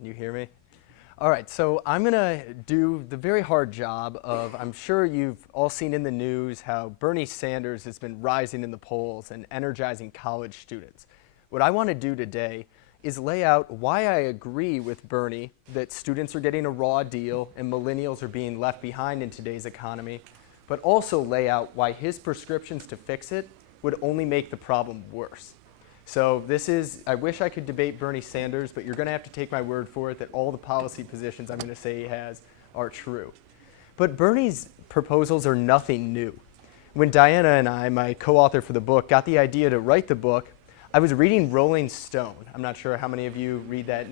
You hear me? All right, so I'm going to do the very hard job of, I'm sure you've all seen in the news how Bernie Sanders has been rising in the polls and energizing college students. What I want to do today is lay out why I agree with Bernie that students are getting a raw deal and millennials are being left behind in today's economy, but also lay out why his prescriptions to fix it would only make the problem worse. So I wish I could debate Bernie Sanders, but you're going to have to take my word for it that all the policy positions I'm going to say he has are true. But Bernie's proposals are nothing new. When Diana and I, my co-author for the book, got the idea to write the book, I was reading Rolling Stone. I'm not sure how many of you read that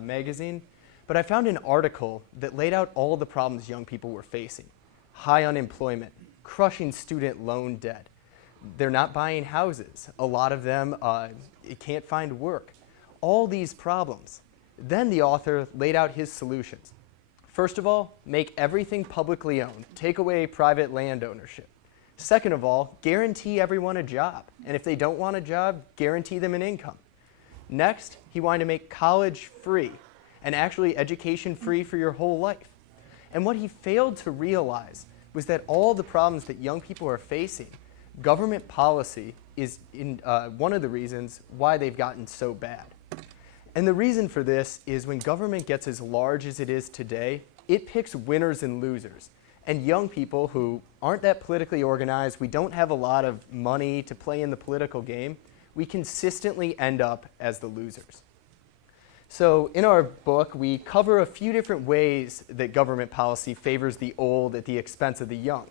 magazine, but I found an article that laid out all the problems young people were facing. High unemployment, crushing student loan debt. They're not buying houses. A lot of them can't find work. All these problems. Then the author laid out his solutions. First of all, make everything publicly owned. Take away private land ownership. Second of all, guarantee everyone a job. And if they don't want a job, guarantee them an income. Next, he wanted to make college free and actually education free for your whole life. And what he failed to realize was that all the problems that young people are facing, government policy is one of the reasons why they've gotten so bad. And the reason for this is when government gets as large as it is today, it picks winners and losers. And young people who aren't that politically organized, we don't have a lot of money to play in the political game, we consistently end up as the losers. So in our book, we cover a few different ways that government policy favors the old at the expense of the young.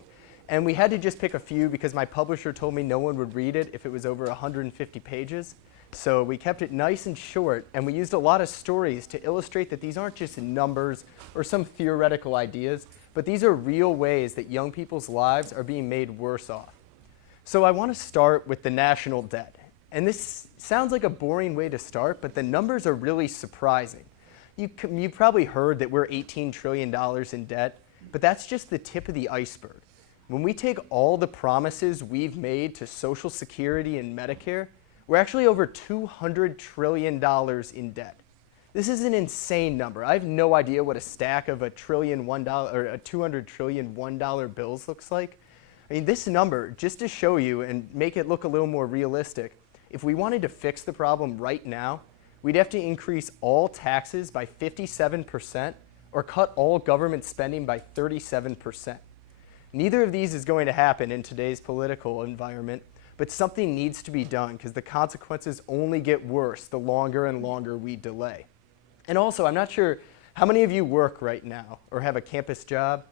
And we had to just pick a few because my publisher told me no one would read it if it was over 150 pages. So we kept it nice and short, and we used a lot of stories to illustrate that these aren't just numbers or some theoretical ideas, but these are real ways that young people's lives are being made worse off. So I want to start with the national debt. And this sounds like a boring way to start, but the numbers are really surprising. You probably heard that we're $18 trillion in debt, but that's just the tip of the iceberg. When we take all the promises we've made to Social Security and Medicare, we're actually over $200 trillion in debt. This is an insane number. I have no idea what a stack of $1 trillion or a $200 trillion $1 bills looks like. I mean, this number, just to show you and make it look a little more realistic, if we wanted to fix the problem right now, we'd have to increase all taxes by 57% or cut all government spending by 37%. Neither of these is going to happen in today's political environment, but something needs to be done because the consequences only get worse the longer and longer we delay. And also, I'm not sure how many of you work right now or have a campus job.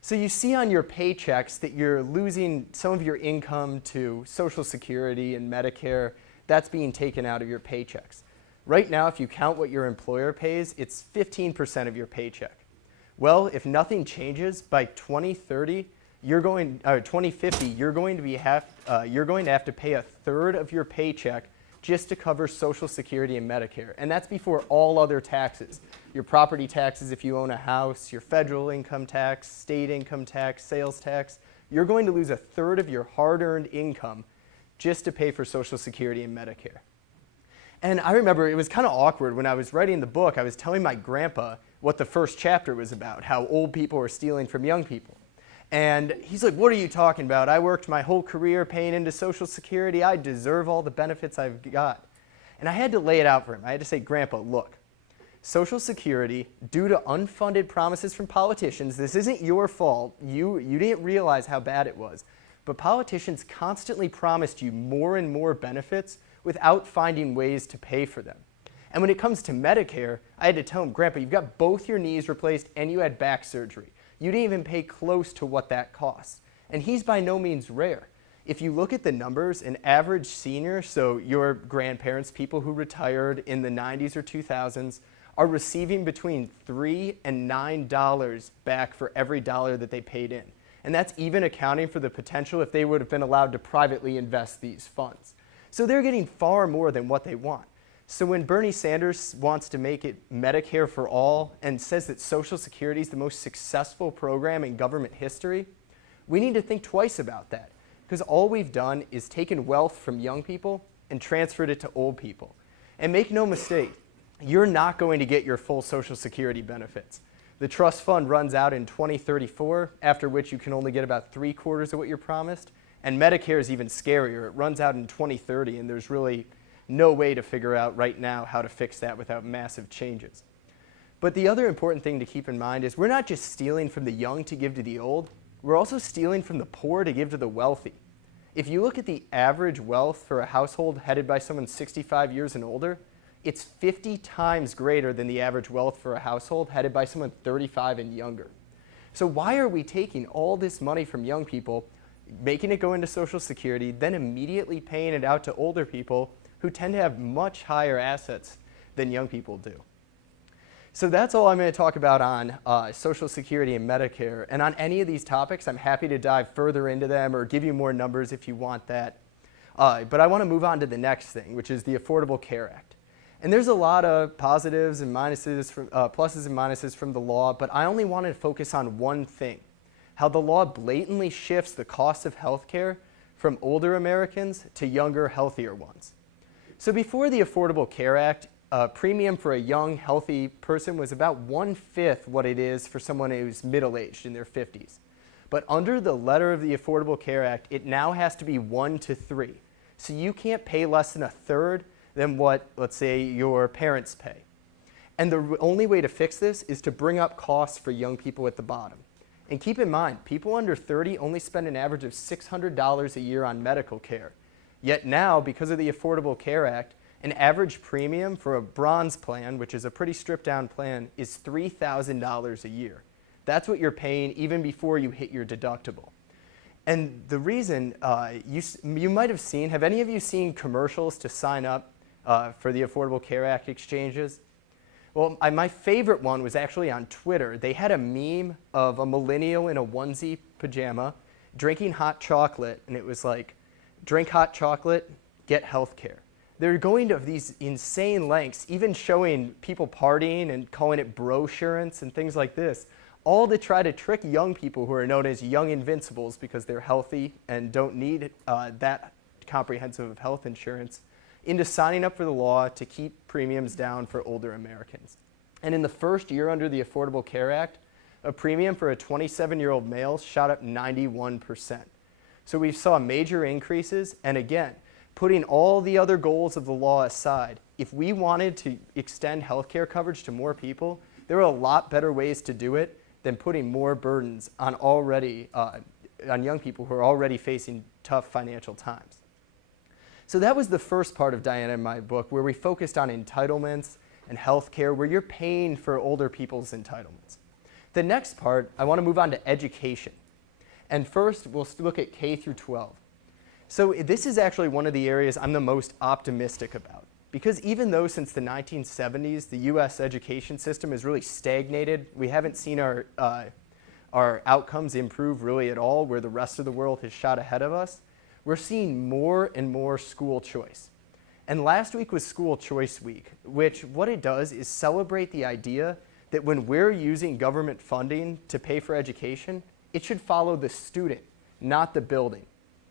So you see on your paychecks that you're losing some of your income to Social Security and Medicare. That's being taken out of your paychecks. Right now, if you count what your employer pays, it's 15% of your paycheck. Well, if nothing changes, by 2050, you're going to have to pay a third of your paycheck just to cover Social Security and Medicare. And that's before all other taxes. Your property taxes if you own a house, your federal income tax, state income tax, sales tax. You're going to lose a third of your hard-earned income just to pay for Social Security and Medicare. And I remember it was kind of awkward when I was writing the book. I was telling my grandpa what the first chapter was about, how old people are stealing from young people. And he's like, what are you talking about? I worked my whole career paying into Social Security. I deserve all the benefits I've got. And I had to lay it out for him. I had to say, Grandpa, look, Social Security, due to unfunded promises from politicians, this isn't your fault. You didn't realize how bad it was. But politicians constantly promised you more and more benefits without finding ways to pay for them. And when it comes to Medicare, I had to tell him, Grandpa, you've got both your knees replaced and you had back surgery. You didn't even pay close to what that costs. And he's by no means rare. If you look at the numbers, an average senior, so your grandparents, people who retired in the 90s or 2000s, are receiving between $3 and $9 back for every dollar that they paid in. And that's even accounting for the potential if they would have been allowed to privately invest these funds. So they're getting far more than what they want. So when Bernie Sanders wants to make it Medicare for all and says that Social Security is the most successful program in government history, we need to think twice about that. Because all we've done is taken wealth from young people and transferred it to old people. And make no mistake, you're not going to get your full Social Security benefits. The trust fund runs out in 2034, after which you can only get about 3/4 of what you're promised. And Medicare is even scarier. It runs out in 2030, and there's really no way to figure out right now how to fix that without massive changes. But the other important thing to keep in mind is we're not just stealing from the young to give to the old, we're also stealing from the poor to give to the wealthy. If you look at the average wealth for a household headed by someone 65 years and older, it's 50 times greater than the average wealth for a household headed by someone 35 and younger. So why are we taking all this money from young people, making it go into Social Security, then immediately paying it out to older people who tend to have much higher assets than young people do? So that's all I'm going to talk about on Social Security and Medicare. And on any of these topics, I'm happy to dive further into them or give you more numbers if you want that. But I want to move on to the next thing, which is the Affordable Care Act. And there's a lot of positives and minuses, pluses and minuses from the law, but I only wanted to focus on one thing, how the law blatantly shifts the cost of health care from older Americans to younger, healthier ones. So before the Affordable Care Act, a premium for a young, healthy person was about 1/5 what it is for someone who's middle-aged in their 50s. But under the letter of the Affordable Care Act, it now has to be 1-3. So you can't pay less than 1/3 than what, let's say, your parents pay. And the only way to fix this is to bring up costs for young people at the bottom. And keep in mind, people under 30 only spend an average of $600 a year on medical care. Yet now, because of the Affordable Care Act, an average premium for a bronze plan, which is a pretty stripped down plan, is $3,000 a year. That's what you're paying even before you hit your deductible. And the reason, you might have seen, have any of you seen commercials to sign up for the Affordable Care Act exchanges? Well, my favorite one was actually on Twitter. They had a meme of a millennial in a onesie pajama drinking hot chocolate, and it was like, drink hot chocolate, get health care. They're going to these insane lengths, even showing people partying and calling it brosurance and things like this, all to try to trick young people who are known as young invincibles because they're healthy and don't need that comprehensive of health insurance, into signing up for the law to keep premiums down for older Americans. And in the first year under the Affordable Care Act, a premium for a 27-year-old male shot up 91%. So we saw major increases, and again, putting all the other goals of the law aside, if we wanted to extend health care coverage to more people, there are a lot better ways to do it than putting more burdens on on young people who are already facing tough financial times. So that was the first part of Diana and my book, where we focused on entitlements and health care, where you're paying for older people's entitlements. The next part, I want to move on to education. And first, we'll look at K through 12. So this is actually one of the areas I'm the most optimistic about, because even though since the 1970s, the US education system has really stagnated, we haven't seen our outcomes improve really at all, where the rest of the world has shot ahead of us, we're seeing more and more school choice. And last week was School Choice Week, which what it does is celebrate the idea that when we're using government funding to pay for education, it should follow the student, not the building.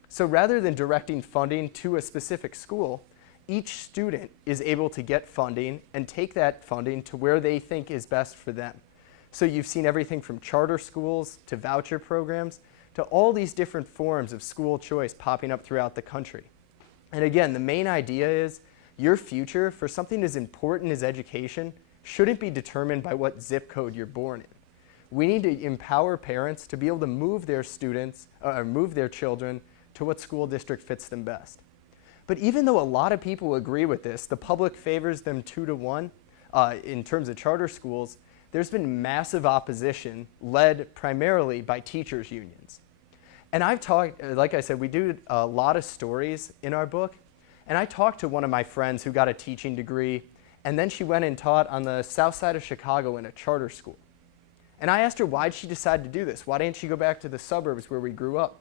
So rather than directing funding to a specific school, each student is able to get funding and take that funding to where they think is best for them. So you've seen everything from charter schools to voucher programs to all these different forms of school choice popping up throughout the country. And again, the main idea is your future for something as important as education shouldn't be determined by what zip code you're born in. We need to empower parents to be able to move their students, or move their children to what school district fits them best. But even though a lot of people agree with this, the public favors them 2-1 in terms of charter schools, there's been massive opposition led primarily by teachers' unions. And I've talked, like I said, we do a lot of stories in our book, and I talked to one of my friends who got a teaching degree, and then she went and taught on the south side of Chicago in a charter school. And I asked her, why'd she decide to do this? Why didn't she go back to the suburbs where we grew up?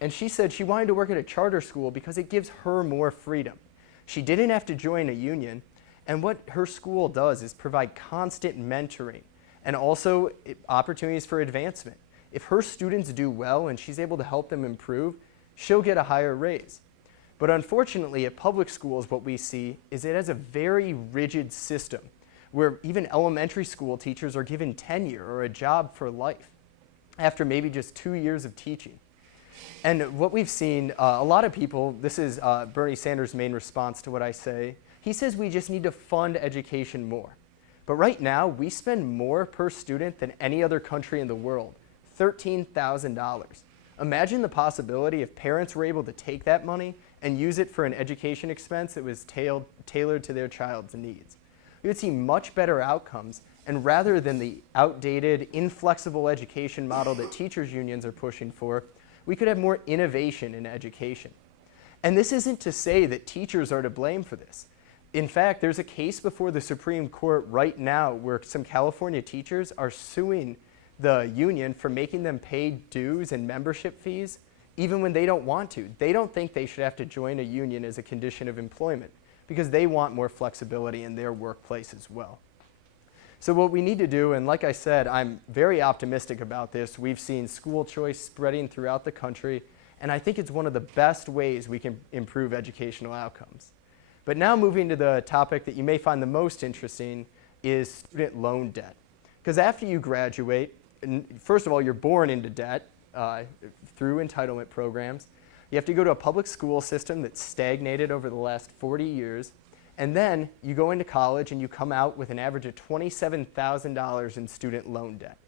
And she said she wanted to work at a charter school because it gives her more freedom. She didn't have to join a union, and what her school does is provide constant mentoring and also opportunities for advancement. If her students do well and she's able to help them improve, she'll get a higher raise. But unfortunately, at public schools, what we see is it has a very rigid system where even elementary school teachers are given tenure or a job for life after maybe just 2 years of teaching. And what we've seen, a lot of people, this is Bernie Sanders' main response to what I say, he says we just need to fund education more. But right now, we spend more per student than any other country in the world, $13,000. Imagine the possibility if parents were able to take that money and use it for an education expense that was tailored to their child's needs. We would see much better outcomes, and rather than the outdated, inflexible education model that teachers' unions are pushing for, we could have more innovation in education. And this isn't to say that teachers are to blame for this. In fact, there's a case before the Supreme Court right now where some California teachers are suing the union for making them pay dues and membership fees even when they don't want to. They don't think they should have to join a union as a condition of employment because they want more flexibility in their workplace as well. So what we need to do, and like I said, I'm very optimistic about this. We've seen school choice spreading throughout the country, and I think it's one of the best ways we can improve educational outcomes. But now moving to the topic that you may find the most interesting is student loan debt. Because after you graduate, first of all, you're born into debt through entitlement programs. You have to go to a public school system that's stagnated over the last 40 years. And then you go into college and you come out with an average of $27,000 in student loan debt.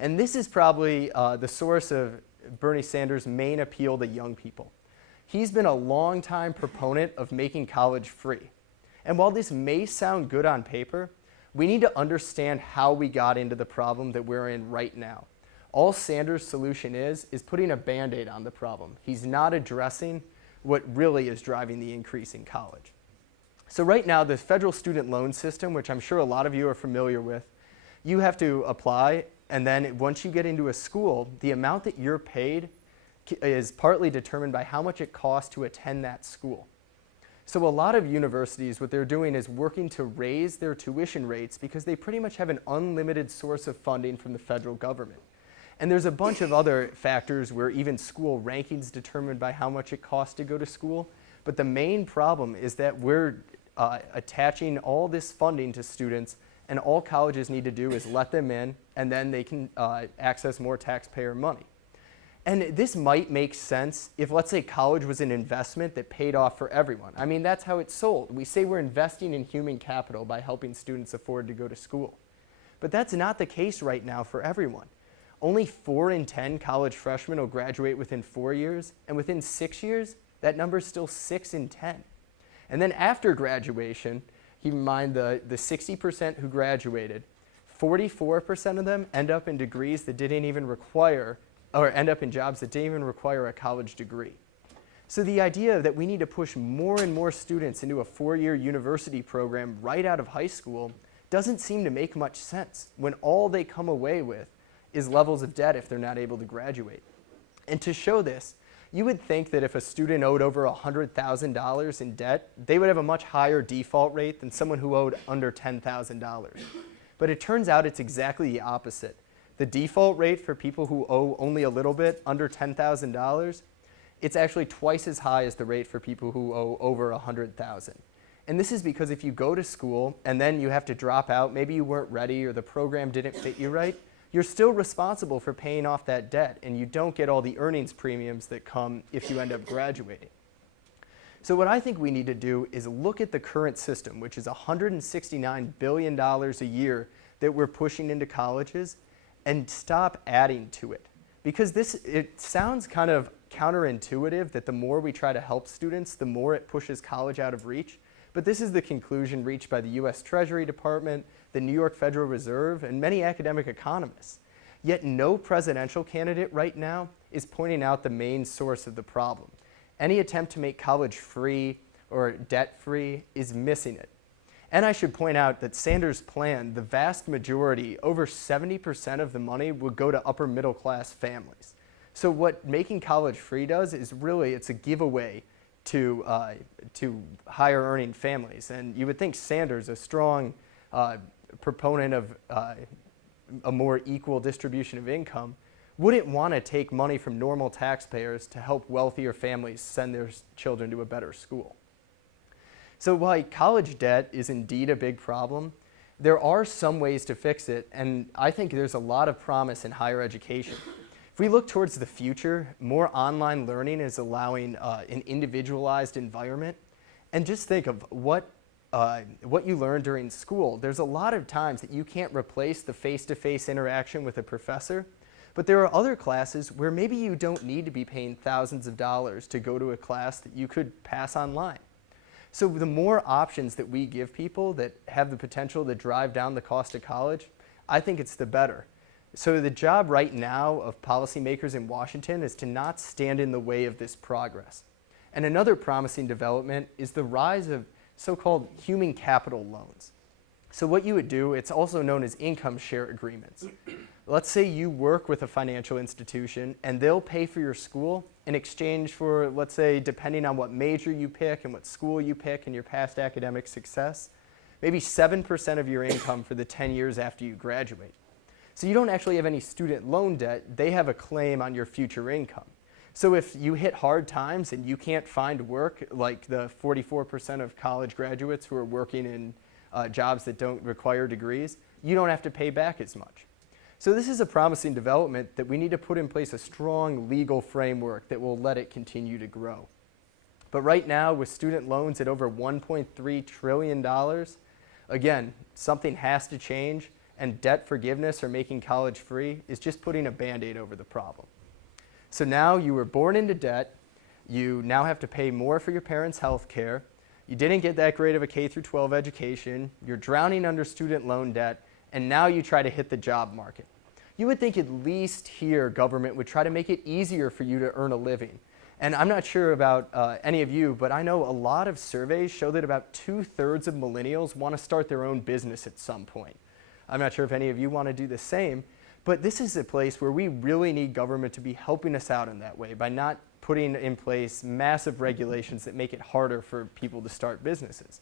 And this is probably the source of Bernie Sanders' main appeal to young people. He's been a longtime proponent of making college free. And while this may sound good on paper, we need to understand how we got into the problem that we're in right now. All Sanders' solution is putting a Band-Aid on the problem. He's not addressing what really is driving the increase in college. So right now, the federal student loan system, which I'm sure a lot of you are familiar with, you have to apply, and then once you get into a school, the amount that you're paid is partly determined by how much it costs to attend that school. So a lot of universities, what they're doing is working to raise their tuition rates because they pretty much have an unlimited source of funding from the federal government. And there's a bunch of other factors where even school rankings determined by how much it costs to go to school. But the main problem is that we're attaching all this funding to students, and all colleges need to do is let them in, and then they can access more taxpayer money. And this might make sense if, let's say, college was an investment that paid off for everyone. I mean, that's how it's sold. We say we're investing in human capital by helping students afford to go to school. But that's not the case right now for everyone. Only 4 in 10 college freshmen will graduate within 4 years, and within 6 years, that number is still 6 in 10. And then after graduation, keep in mind the 60% who graduated, 44% of them end up in degrees that didn't even require, or end up in jobs that didn't even require a college degree. So the idea that we need to push more and more students into a 4-year university program right out of high school doesn't seem to make much sense when all they come away with is levels of debt if they're not able to graduate. And to show this, you would think that if a student owed over $100,000 in debt, they would have a much higher default rate than someone who owed under $10,000. But it turns out it's exactly the opposite. The default rate for people who owe only a little bit, under $10,000, it's actually twice as high as the rate for people who owe over $100,000. And this is because if you go to school and then you have to drop out, maybe you weren't ready or the program didn't fit you right, you're still responsible for paying off that debt, and you don't get all the earnings premiums that come if you end up graduating. So what I think we need to do is look at the current system, which is $169 billion a year that we're pushing into colleges, and stop adding to it. Because it sounds kind of counterintuitive that the more we try to help students, the more it pushes college out of reach. But this is the conclusion reached by the US Treasury Department, the New York Federal Reserve, and many academic economists. Yet no presidential candidate right now is pointing out the main source of the problem. Any attempt to make college free or debt-free is missing it. And I should point out that Sanders' plan, the vast majority, over 70% of the money would go to upper middle class families. So what making college free does is really, it's a giveaway to higher earning families. And you would think Sanders, a strong proponent of a more equal distribution of income, wouldn't want to take money from normal taxpayers to help wealthier families send their children to a better school. So while college debt is indeed a big problem, There are some ways to fix it, and I think there's a lot of promise in higher education. If we look towards the future, more online learning is allowing an individualized environment. And just think of what you learned during school. There's a lot of times that you can't replace the face-to-face interaction with a professor, but there are other classes where maybe you don't need to be paying thousands of dollars to go to a class that you could pass online. So the more options that we give people that have the potential to drive down the cost of college, I think it's the better. So the job right now of policymakers in Washington is to not stand in the way of this progress. And another promising development is the rise of so-called human capital loans. So what you would do, it's also known as income share agreements. Let's say you work with a financial institution and they'll pay for your school in exchange for, let's say, depending on what major you pick and what school you pick and your past academic success, maybe 7% of your income for the 10 years after you graduate. So you don't actually have any student loan debt, they have a claim on your future income. So if you hit hard times and you can't find work, like the 44% of college graduates who are working in jobs that don't require degrees, you don't have to pay back as much. So this is a promising development that we need to put in place a strong legal framework that will let it continue to grow. But right now, with student loans at over $1.3 trillion, again, something has to change, and debt forgiveness or making college free is just putting a Band-Aid over the problem. So now you were born into debt, you now have to pay more for your parents' health care, you didn't get that great of a K through 12 education, you're drowning under student loan debt, and now you try to hit the job market. You would think at least here government would try to make it easier for you to earn a living. And I'm not sure about any of you, but I know a lot of surveys show that about 2/3 of millennials want to start their own business at some point. I'm not sure if any of you want to do the same, but this is a place where we really need government to be helping us out in that way by not putting in place massive regulations that make it harder for people to start businesses.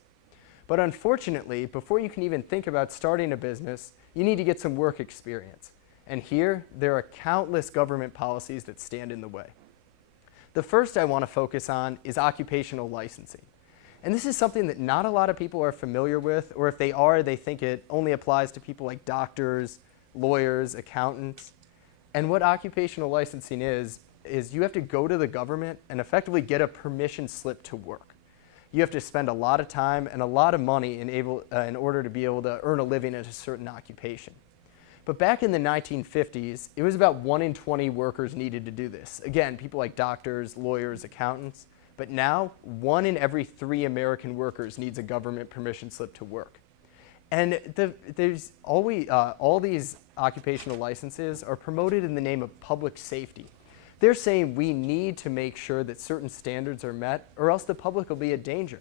But unfortunately, before you can even think about starting a business, you need to get some work experience. And here, there are countless government policies that stand in the way. The first I want to focus on is occupational licensing. And this is something that not a lot of people are familiar with, or if they are, they think it only applies to people like doctors, lawyers, accountants. And what occupational licensing is you have to go to the government and effectively get a permission slip to work. You have to spend a lot of time and a lot of money in order to be able to earn a living at a certain occupation. But back in the 1950s, it was about 1 in 20 workers needed to do this. Again, people like doctors, lawyers, accountants. But now, 1 in every 3 American workers needs a government permission slip to work. And there's always, all these occupational licenses are promoted in the name of public safety. They're saying we need to make sure that certain standards are met, or else the public will be in danger.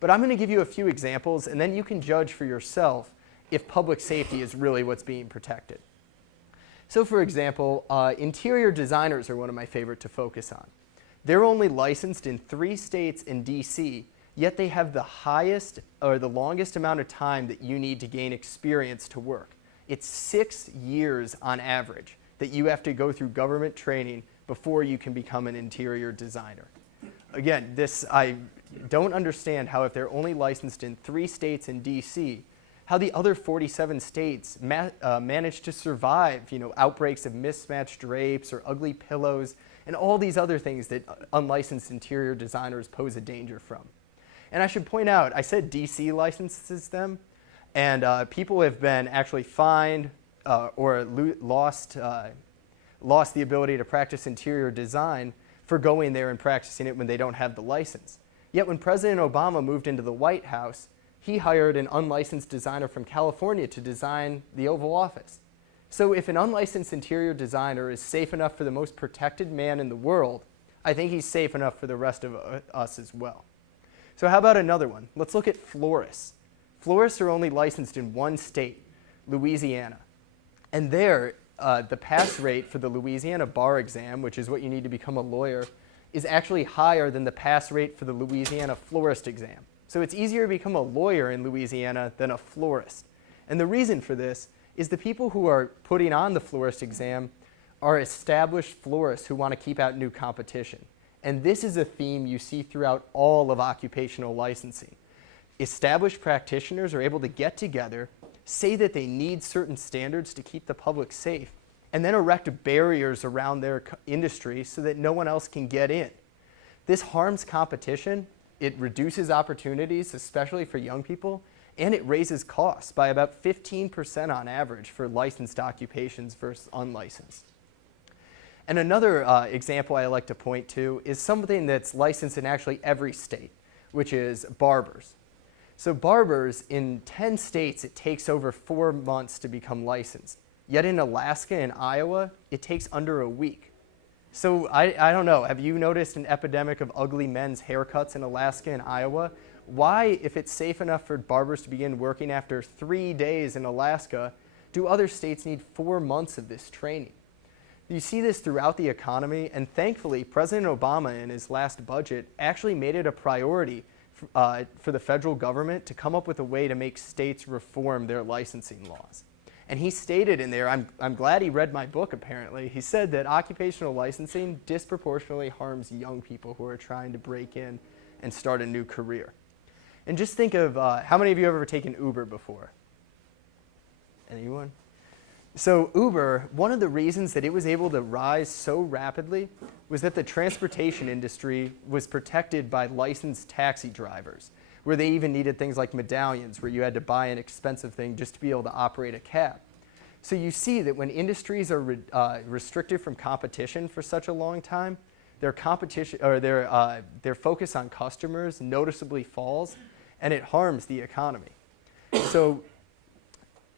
But I'm going to give you a few examples, and then you can judge for yourself if public safety is really what's being protected. So for example, interior designers are one of my favorite to focus on. They're only licensed in 3 states and DC, yet they have the highest or the longest amount of time that you need to gain experience to work. It's 6 years on average that you have to go through government training before you can become an interior designer. Again, I don't understand how if they're only licensed in 3 states and DC, how the other 47 states manage to survive, outbreaks of mismatched drapes or ugly pillows and all these other things that unlicensed interior designers pose a danger from. And I should point out, I said DC licenses them, and people have been actually fined or lost the ability to practice interior design for going there and practicing it when they don't have the license. Yet when President Obama moved into the White House, he hired an unlicensed designer from California to design the Oval Office. So if an unlicensed interior designer is safe enough for the most protected man in the world, I think he's safe enough for the rest of us as well. So how about another one? Let's look at florists. Florists are only licensed in 1 state, Louisiana. And there, the pass rate for the Louisiana bar exam, which is what you need to become a lawyer, is actually higher than the pass rate for the Louisiana florist exam. So it's easier to become a lawyer in Louisiana than a florist. And the reason for this is the people who are putting on the florist exam are established florists who want to keep out new competition. And this is a theme you see throughout all of occupational licensing. Established practitioners are able to get together, say that they need certain standards to keep the public safe, and then erect barriers around their industry so that no one else can get in. This harms competition, it reduces opportunities, especially for young people, and it raises costs by about 15% on average for licensed occupations versus unlicensed. And another example I like to point to is something that's licensed in actually every state, which is barbers. So barbers, in 10 states, it takes over 4 months to become licensed. Yet in Alaska and Iowa, it takes under a week. So I don't know, have you noticed an epidemic of ugly men's haircuts in Alaska and Iowa? Why, if it's safe enough for barbers to begin working after 3 days in Alaska, do other states need 4 months of this training? You see this throughout the economy, and thankfully, President Obama in his last budget actually made it a priority for the federal government to come up with a way to make states reform their licensing laws. And he stated in there, I'm glad he read my book apparently, he said that occupational licensing disproportionately harms young people who are trying to break in and start a new career. And just think of, how many of you have ever taken Uber before? Anyone? So Uber, one of the reasons that it was able to rise so rapidly was that the transportation industry was protected by licensed taxi drivers, where they even needed things like medallions, where you had to buy an expensive thing just to be able to operate a cab. So you see that when industries are restricted from competition for such a long time, their competition or their focus on customers noticeably falls, and it harms the economy. So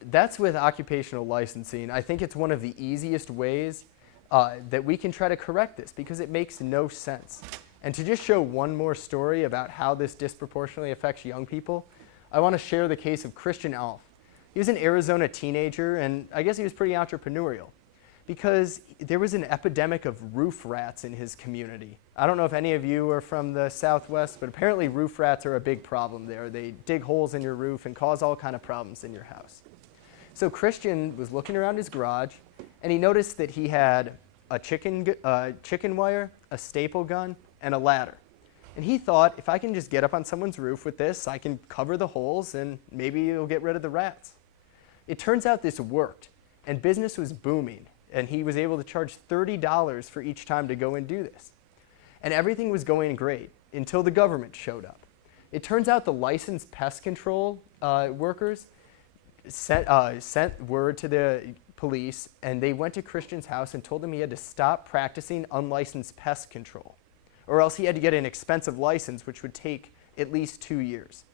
that's with occupational licensing. I think it's one of the easiest ways that we can try to correct this because it makes no sense. And to just show one more story about how this disproportionately affects young people, I want to share the case of Christian Alf. He was an Arizona teenager, and I guess he was pretty entrepreneurial because there was an epidemic of roof rats in his community. I don't know if any of you are from the Southwest, but apparently roof rats are a big problem there. They dig holes in your roof and cause all kinds of problems in your house. So Christian was looking around his garage, and he noticed that he had a chicken wire, a staple gun, and a ladder. And he thought, if I can just get up on someone's roof with this, I can cover the holes, and maybe it'll get rid of the rats. It turns out this worked, and business was booming, and he was able to charge $30 for each time to go and do this. And everything was going great until the government showed up. It turns out the licensed pest control workers sent word to the police, and they went to Christian's house and told him he had to stop practicing unlicensed pest control, or else he had to get an expensive license, which would take at least 2 years.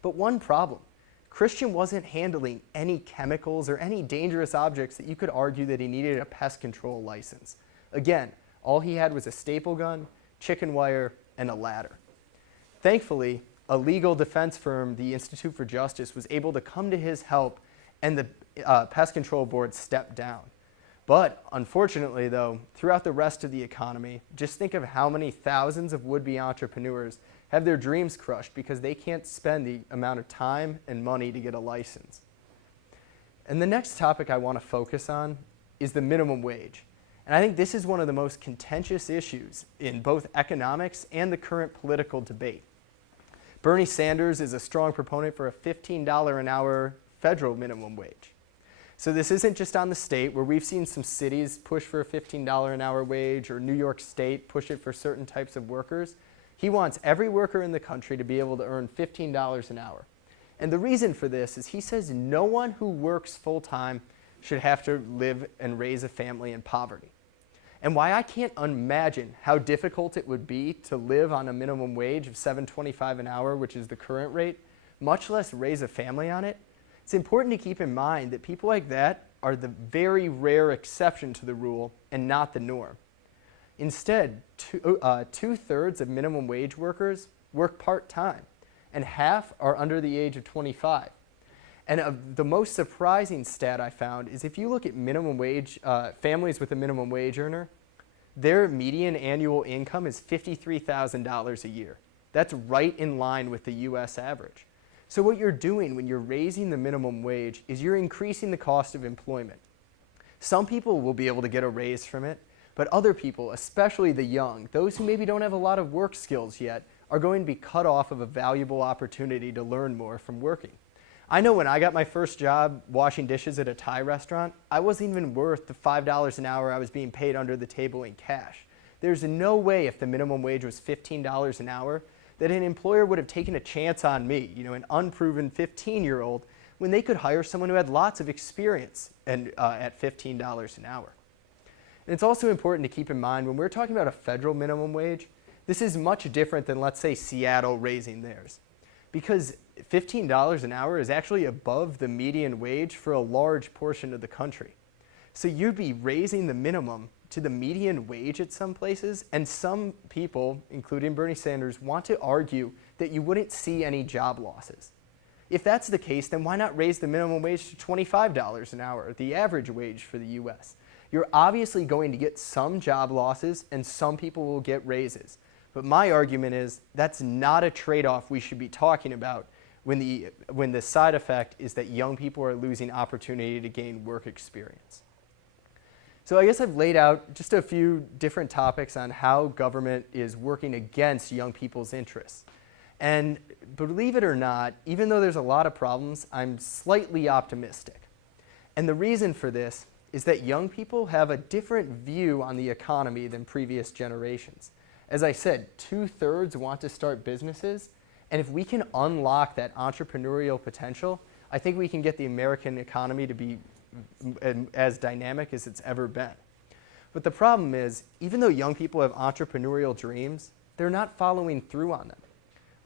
But one problem, Christian wasn't handling any chemicals or any dangerous objects that you could argue that he needed a pest control license. Again, all he had was a staple gun, chicken wire, and a ladder. Thankfully, a legal defense firm, the Institute for Justice, was able to come to his help, and the Pest Control Board stepped down. But unfortunately, though, throughout the rest of the economy, just think of how many thousands of would-be entrepreneurs have their dreams crushed because they can't spend the amount of time and money to get a license. And the next topic I want to focus on is the minimum wage. And I think this is one of the most contentious issues in both economics and the current political debate. Bernie Sanders is a strong proponent for a $15 an hour federal minimum wage. So this isn't just on the state, where we've seen some cities push for a $15 an hour wage, or New York State push it for certain types of workers. He wants every worker in the country to be able to earn $15 an hour. And the reason for this is he says no one who works full-time should have to live and raise a family in poverty. And why I can't imagine how difficult it would be to live on a minimum wage of $7.25 an hour, which is the current rate, much less raise a family on it, it's important to keep in mind that people like that are the very rare exception to the rule and not the norm. Instead, two-thirds of minimum wage workers work part-time, and half are under the age of 25. And the most surprising stat I found is if you look at minimum wage, families with a minimum wage earner, their median annual income is $53,000 a year. That's right in line with the US average. So what you're doing when you're raising the minimum wage is you're increasing the cost of employment. Some people will be able to get a raise from it, but other people, especially the young, those who maybe don't have a lot of work skills yet, are going to be cut off of a valuable opportunity to learn more from working. I know when I got my first job washing dishes at a Thai restaurant, I wasn't even worth the $5 an hour I was being paid under the table in cash. There's no way if the minimum wage was $15 an hour that an employer would have taken a chance on me, an unproven 15-year-old, when they could hire someone who had lots of experience and at $15 an hour. And it's also important to keep in mind when we're talking about a federal minimum wage, this is much different than, let's say, Seattle raising theirs. Because $15 an hour is actually above the median wage for a large portion of the country. So you'd be raising the minimum to the median wage at some places, and some people, including Bernie Sanders, want to argue that you wouldn't see any job losses. If that's the case, then why not raise the minimum wage to $25 an hour, the average wage for the US? You're obviously going to get some job losses and some people will get raises. But my argument is that's not a trade-off we should be talking about when the side effect is that young people are losing opportunity to gain work experience. So I guess I've laid out just a few different topics on how government is working against young people's interests. And believe it or not, even though there's a lot of problems, I'm slightly optimistic. And the reason for this is that young people have a different view on the economy than previous generations. As I said, 2/3 want to start businesses, and if we can unlock that entrepreneurial potential, I think we can get the American economy to be as dynamic as it's ever been. But the problem is, even though young people have entrepreneurial dreams, they're not following through on them.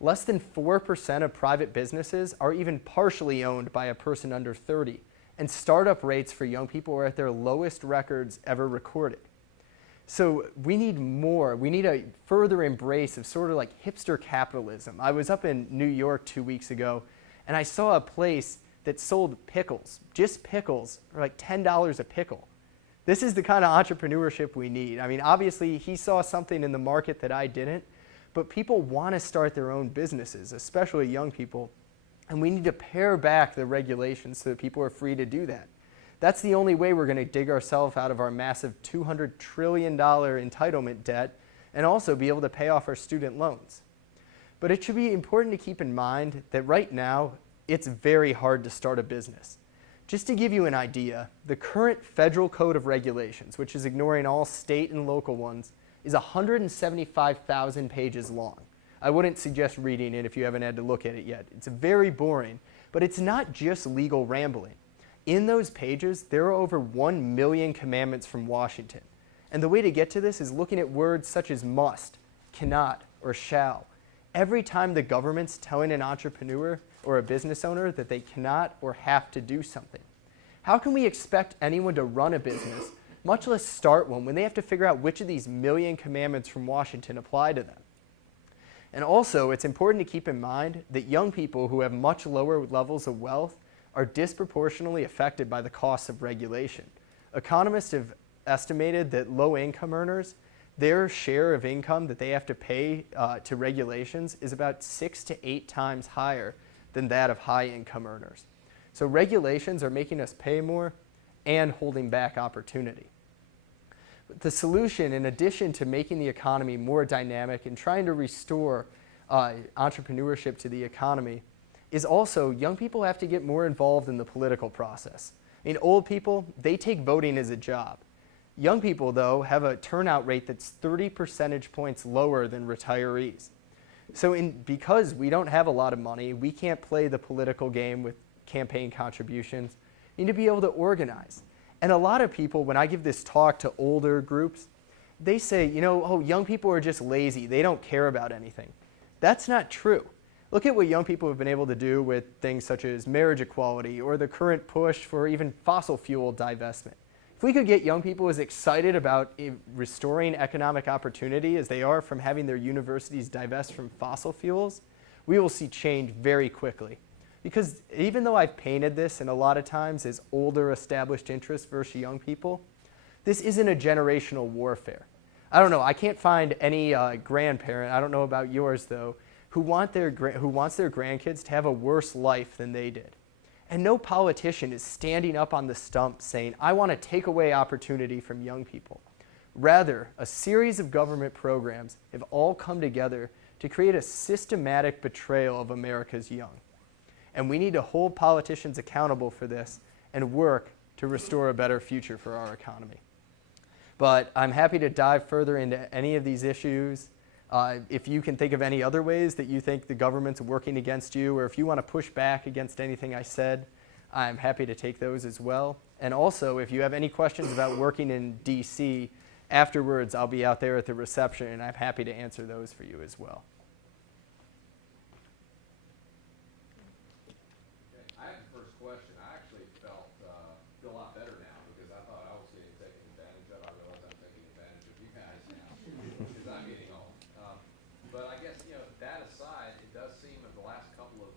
Less than 4% of private businesses are even partially owned by a person under 30, and startup rates for young people are at their lowest records ever recorded. So we need more. We need a further embrace of sort of like hipster capitalism. I was up in New York 2 weeks ago, and I saw a place that sold pickles, just pickles, for like $10 a pickle. This is the kind of entrepreneurship we need. I mean, obviously, he saw something in the market that I didn't, but people want to start their own businesses, especially young people, and we need to pare back the regulations so that people are free to do that. That's the only way we're going to dig ourselves out of our massive $200 trillion entitlement debt and also be able to pay off our student loans. But it should be important to keep in mind that right now, it's very hard to start a business. Just to give you an idea, the current federal code of regulations, which is ignoring all state and local ones, is 175,000 pages long. I wouldn't suggest reading it if you haven't had to look at it yet. It's very boring, but it's not just legal rambling. In those pages, there are over 1 million commandments from Washington. And the way to get to this is looking at words such as must, cannot, or shall. Every time the government's telling an entrepreneur or a business owner that they cannot or have to do something. How can we expect anyone to run a business, much less start one, when they have to figure out which of these million commandments from Washington apply to them? And also, it's important to keep in mind that young people who have much lower levels of wealth are disproportionately affected by the costs of regulation. Economists have estimated that low-income earners, their share of income that they have to pay to regulations is about 6 to 8 times higher than that of high-income earners. So regulations are making us pay more and holding back opportunity. But the solution, in addition to making the economy more dynamic and trying to restore entrepreneurship to the economy, is also young people have to get more involved in the political process. I mean, old people, they take voting as a job. Young people, though, have a turnout rate that's 30 percentage points lower than retirees. So because we don't have a lot of money, we can't play the political game with campaign contributions. We need to be able to organize. And a lot of people, when I give this talk to older groups, they say, oh, young people are just lazy. They don't care about anything. That's not true. Look at what young people have been able to do with things such as marriage equality or the current push for even fossil fuel divestment. If we could get young people as excited about restoring economic opportunity as they are from having their universities divest from fossil fuels, we will see change very quickly. Because even though I've painted this in a lot of times as older established interests versus young people, this isn't a generational warfare. I don't know, I can't find any grandparent, I don't know about yours though, who wants their grandkids to have a worse life than they did. And no politician is standing up on the stump saying, I want to take away opportunity from young people. Rather, a series of government programs have all come together to create a systematic betrayal of America's young. And we need to hold politicians accountable for this and work to restore a better future for our economy. But I'm happy to dive further into any of these issues. If you can think of any other ways that you think the government's working against you, or if you want to push back against anything I said, I'm happy to take those as well. And also, if you have any questions about working in DC, afterwards I'll be out there at the reception and I'm happy to answer those for you as well. I have the first question. I actually feel a lot better now because I thought I was getting taken advantage of. I realize I'm taking advantage of you guys now because I'm getting old. But I guess, that aside, it does seem that the last couple of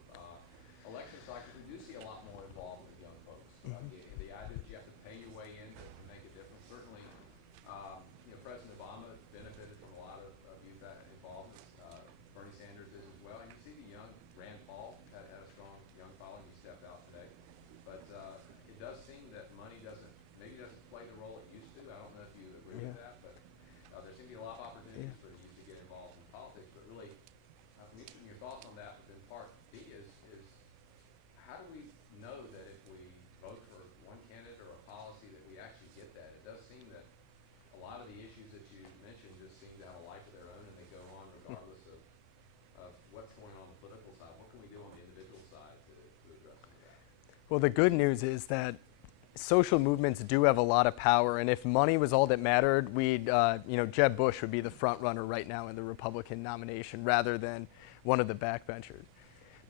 election cycles, we do see a lot more involvement with young folks. The idea that you have to pay your way in to make a difference. Certainly, President Obama benefited from a lot of youth involvement. Bernie Sanders is as well. You see the young Rand Paul had a strong young following. He stepped out today. But it does seem that money doesn't play the role it used to. I don't know if you agree with that, but there seem to be a lot of opportunities for the youth to get involved in politics. But really, I'm interested in your thoughts on that. But then part B is how do we know that if we vote for one candidate or a policy that we actually get that? It does seem that a lot of the issues that you mentioned just seem to have a life of their own and they go on regardless of what's going on the political side. What can we do on the individual side to address some of that? Well, the good news is that social movements do have a lot of power, and if money was all that mattered, Jeb Bush would be the front runner right now in the Republican nomination rather than one of the backbenchers.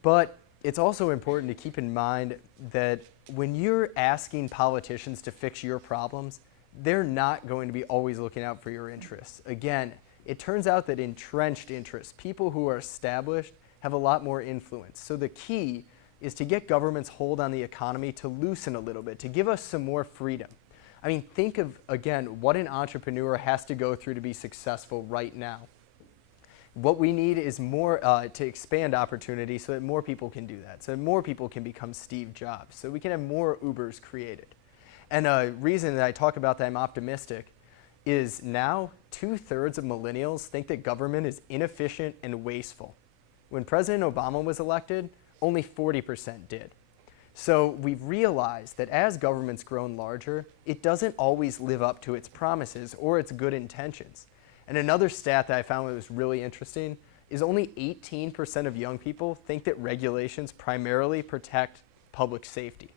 But it's also important to keep in mind that when you're asking politicians to fix your problems, they're not going to be always looking out for your interests. Again, it turns out that entrenched interests, people who are established, have a lot more influence. So the key is to get government's hold on the economy to loosen a little bit, to give us some more freedom. I mean, think of, again, what an entrepreneur has to go through to be successful right now. What we need is more to expand opportunity so that more people can do that, so that more people can become Steve Jobs, so we can have more Ubers created. And a reason that I talk about that I'm optimistic is now 2/3 of millennials think that government is inefficient and wasteful. When President Obama was elected, only 40% did. So we've realized that as government's grown larger, it doesn't always live up to its promises or its good intentions. And another stat that I found that was really interesting is only 18% of young people think that regulations primarily protect public safety.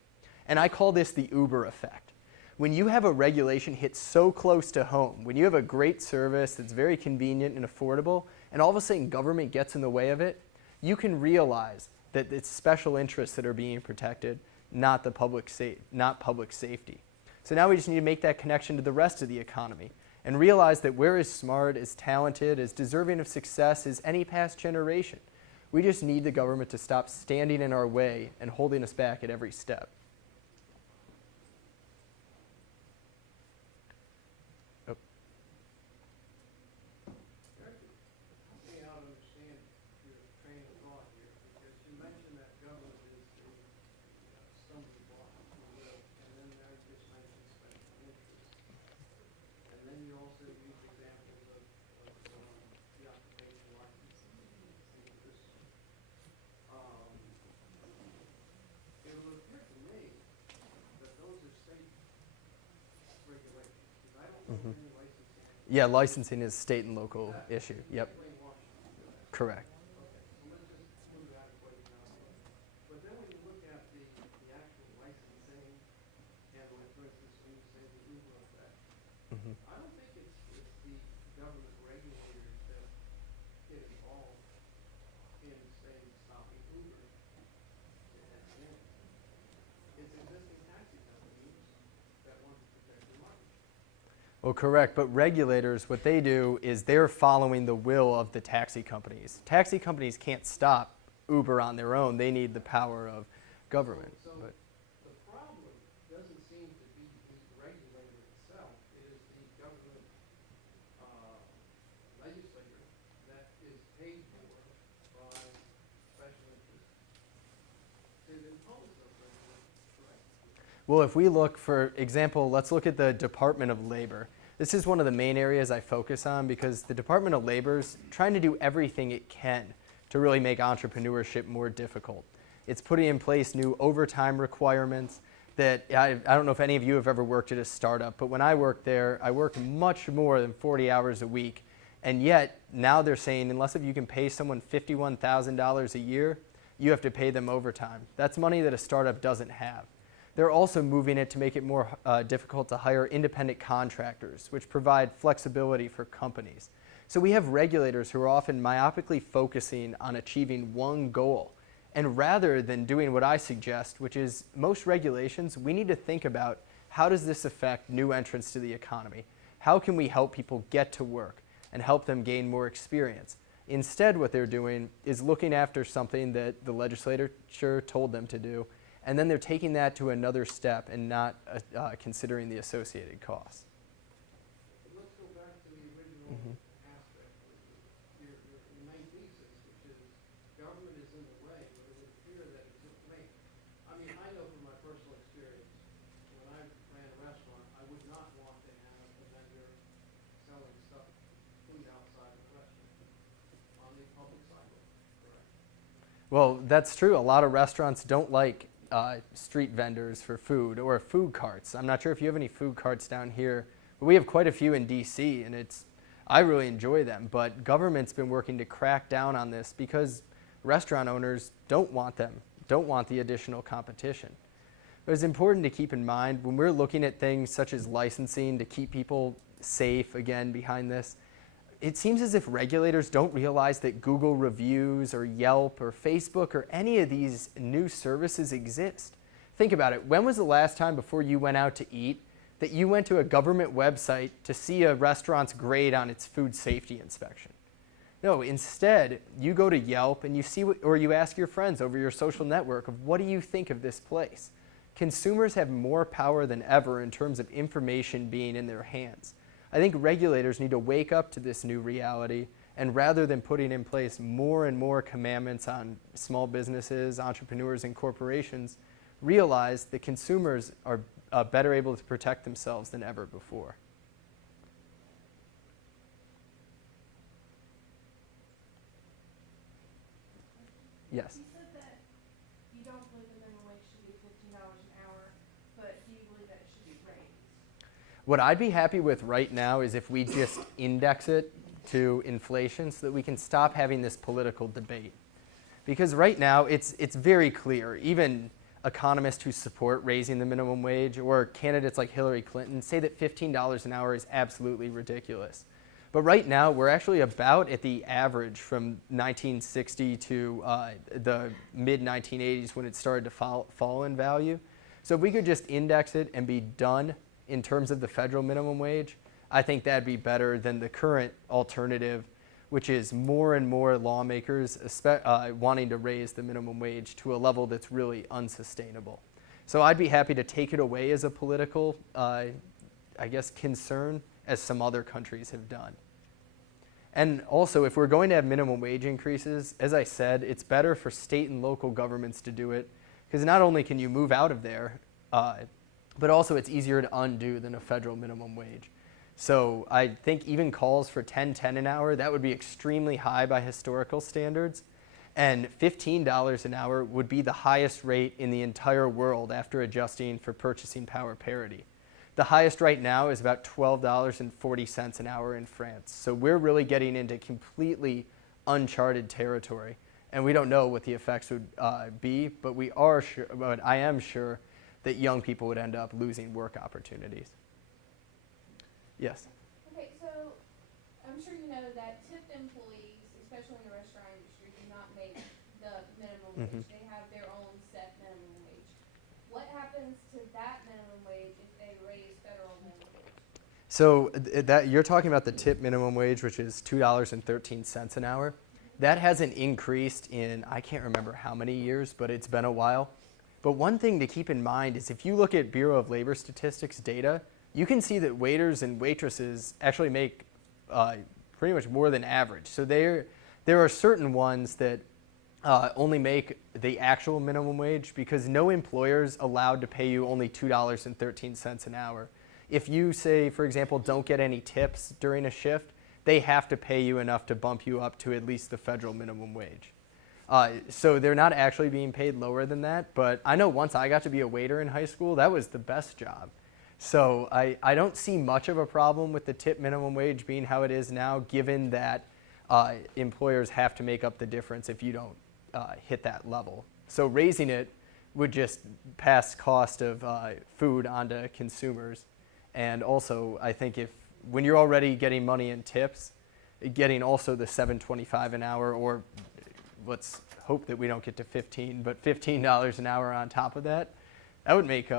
And I call this the Uber effect. When you have a regulation hit so close to home, when you have a great service that's very convenient and affordable, and all of a sudden government gets in the way of it, you can realize that it's special interests that are being protected, not public safety. So now we just need to make that connection to the rest of the economy and realize that we're as smart, as talented, as deserving of success as any past generation. We just need the government to stop standing in our way and holding us back at every step. Yeah, licensing is state and local issue. Yep. Correct. But then when you look at the actual licensing and, like, for instance, when you say the Uber effect, I don't think it's the government regulators that get involved in, say, stopping Uber. It's existing taxi companies that want to protect their money. Well, correct, but regulators, what they do is they're following the will of the taxi companies. Taxi companies can't stop Uber on their own. They need the power of government. So the problem doesn't seem to be the regulator itself. It is the government legislator that is paid for by special interests to impose those regulations, correct? Well, if we look, for example, let's look at the Department of Labor. This is one of the main areas I focus on because the Department of Labor is trying to do everything it can to really make entrepreneurship more difficult. It's putting in place new overtime requirements that I don't know if any of you have ever worked at a startup, but when I worked there, I worked much more than 40 hours a week. And yet now they're saying unless if you can pay someone $51,000 a year, you have to pay them overtime. That's money that a startup doesn't have. They're also moving it to make it more difficult to hire independent contractors, which provide flexibility for companies. So we have regulators who are often myopically focusing on achieving one goal. And rather than doing what I suggest, which is most regulations, we need to think about how does this affect new entrants to the economy? How can we help people get to work and help them gain more experience? Instead, what they're doing is looking after something that the legislature told them to do, and then they're taking that to another step and not considering the associated costs. Let's go back to the original aspect of your main thesis, which is government is in the way, but it would appear that it's just me. I mean, I know from my personal experience, when I ran a restaurant, I would not want to have a vendor selling stuff, food outside of the restaurant on the public sidewalk, correct? Well, that's true. A lot of restaurants don't like street vendors for food or food carts. I'm not sure if you have any food carts down here, but we have quite a few in DC, and I really enjoy them. But government's been working to crack down on this because restaurant owners don't want them, don't want the additional competition. But it's important to keep in mind when we're looking at things such as licensing to keep people safe, again, behind this, it seems as if regulators don't realize that Google reviews or Yelp or Facebook or any of these new services exist. Think about it. When was the last time before you went out to eat that you went to a government website to see a restaurant's grade on its food safety inspection? No, instead, you go to Yelp and you see or you ask your friends over your social network of what do you think of this place? Consumers have more power than ever in terms of information being in their hands. I think regulators need to wake up to this new reality, and rather than putting in place more and more commandments on small businesses, entrepreneurs, and corporations, realize that consumers are better able to protect themselves than ever before. Yes. You said that you don't believe the minimum wage should be $15 an hour, but do you believe that it should be raised? What I'd be happy with right now is if we just index it to inflation so that we can stop having this political debate. Because right now it's very clear, even economists who support raising the minimum wage or candidates like Hillary Clinton say that $15 an hour is absolutely ridiculous. But right now we're actually about at the average from 1960 to the mid-1980s when it started to fall in value. So if we could just index it and be done in terms of the federal minimum wage, I think that'd be better than the current alternative, which is more and more lawmakers wanting to raise the minimum wage to a level that's really unsustainable. So I'd be happy to take it away as a political, concern, as some other countries have done. And also, if we're going to have minimum wage increases, as I said, it's better for state and local governments to do it, because not only can you move out of there, but also it's easier to undo than a federal minimum wage. So I think even calls for $10.10 an hour, that would be extremely high by historical standards. And $15 an hour would be the highest rate in the entire world after adjusting for purchasing power parity. The highest right now is about $12.40 an hour in France. So we're really getting into completely uncharted territory. And we don't know what the effects would be, but I am sure that young people would end up losing work opportunities. Yes? Okay, so I'm sure you know that tipped employees, especially in the restaurant industry, do not make the minimum wage. They have their own set minimum wage. What happens to that minimum wage if they raise federal minimum wage? So that you're talking about the tip minimum wage, which is $2.13 an hour. That hasn't increased in, I can't remember how many years, but it's been a while. But one thing to keep in mind is if you look at Bureau of Labor Statistics data, you can see that waiters and waitresses actually make pretty much more than average. So there are certain ones that only make the actual minimum wage because no employer is allowed to pay you only $2.13 an hour. If you say, for example, don't get any tips during a shift, they have to pay you enough to bump you up to at least the federal minimum wage. So they're not actually being paid lower than that. But I know once I got to be a waiter in high school, that was the best job. So I don't see much of a problem with the tip minimum wage being how it is now, given that employers have to make up the difference if you don't hit that level. So raising it would just pass cost of food onto consumers. And also, I think when you're already getting money in tips, getting also the $7.25 an hour, or let's hope that we don't get to 15, but $15 an hour on top of that, that would make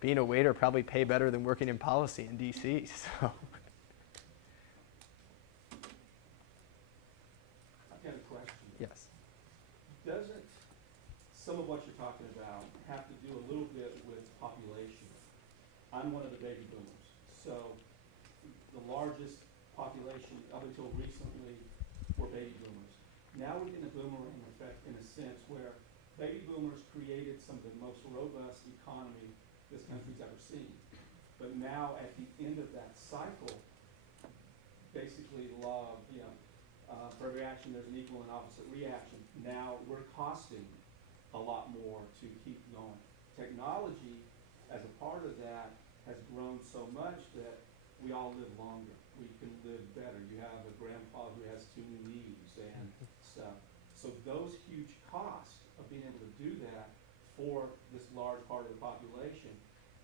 being a waiter probably pay better than working in policy in DC. So. I've got a question. Yes. Doesn't some of what you're talking about have to do a little bit with population? I'm one of the baby boomers, so the largest population up until recently were baby boomers. Now we're getting a boomerang effect in a sense where baby boomers created some of the most robust economy this country's ever seen. But now at the end of that cycle, basically the law of, for every action there's an equal and opposite reaction. Now we're costing a lot more to keep going. Technology, as a part of that, has grown so much that we all live longer. We can live better. You have a grandpa who has 2 new knees and stuff. So those huge costs of being able to do that for this large part of the population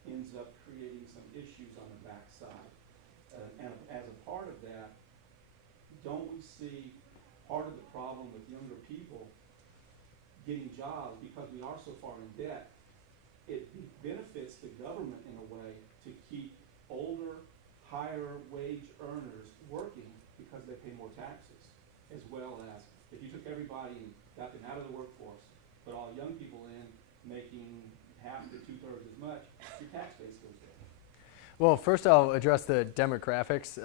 ends up creating some issues on the backside. And as a part of that, don't we see part of the problem with younger people getting jobs because we are so far in debt? It benefits the government in a way to keep older, higher wage earners working because they pay more taxes, as well as if you took everybody and got them out of the workforce, put all young people in making half to 2/3 as much, your tax base goes down. Well, first I'll address the demographics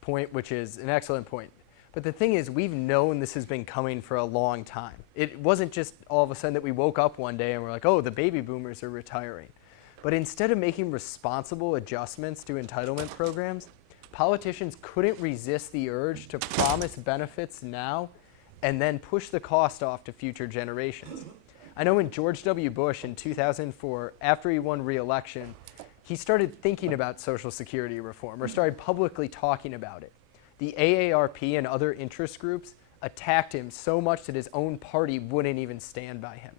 point, which is an excellent point. But the thing is, we've known this has been coming for a long time. It wasn't just all of a sudden that we woke up one day and we're like, oh, the baby boomers are retiring. But instead of making responsible adjustments to entitlement programs, politicians couldn't resist the urge to promise benefits now and then push the cost off to future generations. I know when George W. Bush in 2004, after he won re-election, he started thinking about Social Security reform, or started publicly talking about it. The AARP and other interest groups attacked him so much that his own party wouldn't even stand by him.